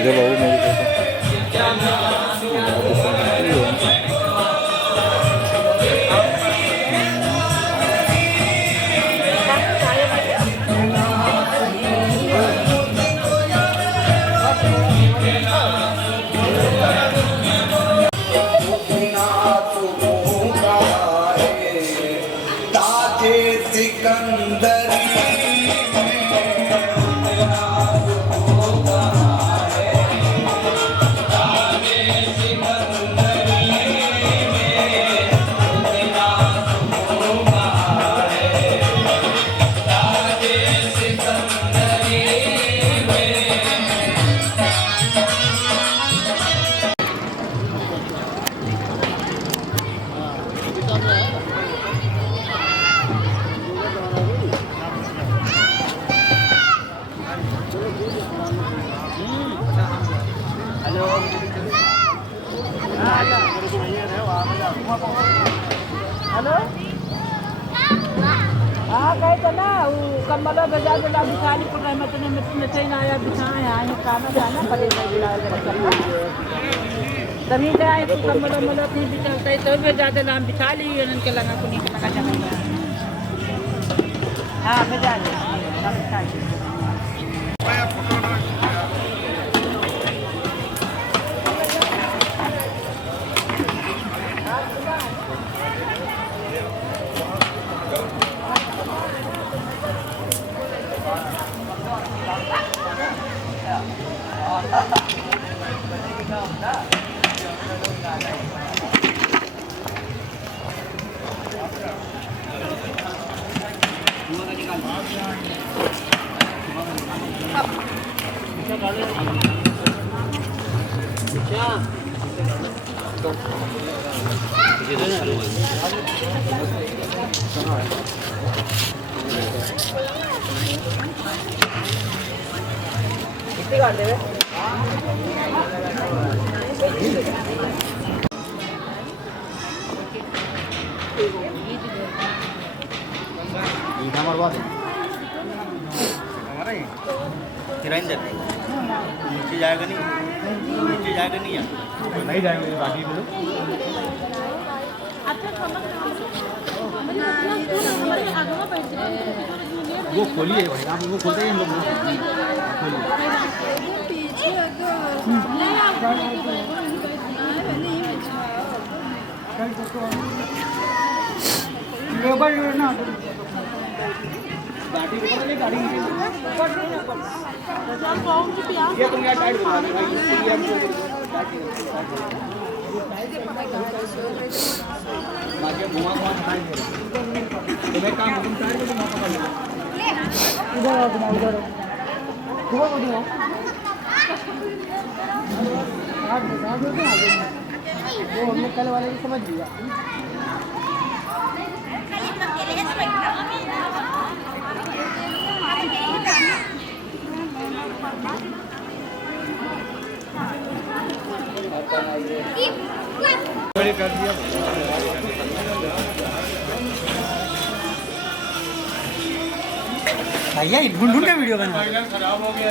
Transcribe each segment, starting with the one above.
इधर बाबू मेरे हेलो हाँ कहे तो ना वो कम्बलो भेजा दिला बिछानी पड़ रहा है मैं ट्रेन आया बिछाए आए खाना जाना पड़ेगा तभी से आए तो कम्बलो मलो नहीं बिछाते तो भेजा दिला हम बिछा लिए उनके लगा को नहीं लगा चलेंगे हाँ भेजा दिया बिछा कर देवे हमारे बात हमारा ही किराइन जाते नीचे जाएगा नहीं यार नहीं जाएंगे बाकी बोलो वो खोलिए आप वो खोलते हैं हम लोग वो हमने कल वाले को समझ लिया कर दिया भैया ढूंढ का वीडियो बना खराब हो गया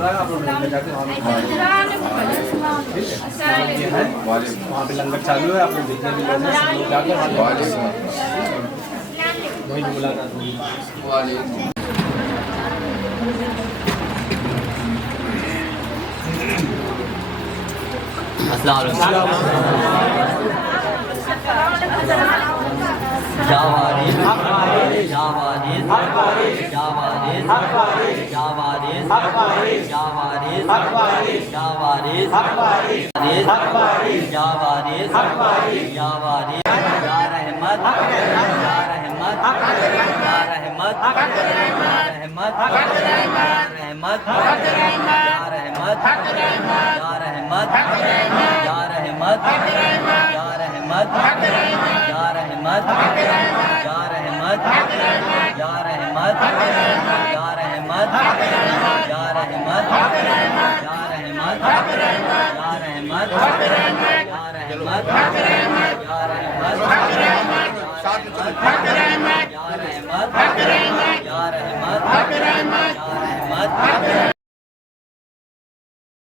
रहा है, आप लोग अंदर जाके वहाँ पे लंगर चालू है, आप लोग जितने भी लोग हैं सब लोग जाकर वही मुलाकात होगी। अस्सलाम वालेकुम। या वारिस या वारिस या वारिस या वारिस या वारिस या वारिस या वारिस या वारिस या वारिस या रहमत या रहमत या रहमत या रहमत या रहमत या रहमत या रहमत या रहमत या रहमत या रहमत या रहमत या रहमत या रहमत या रहमत या रहमत या रहमत या रहमत या रहमत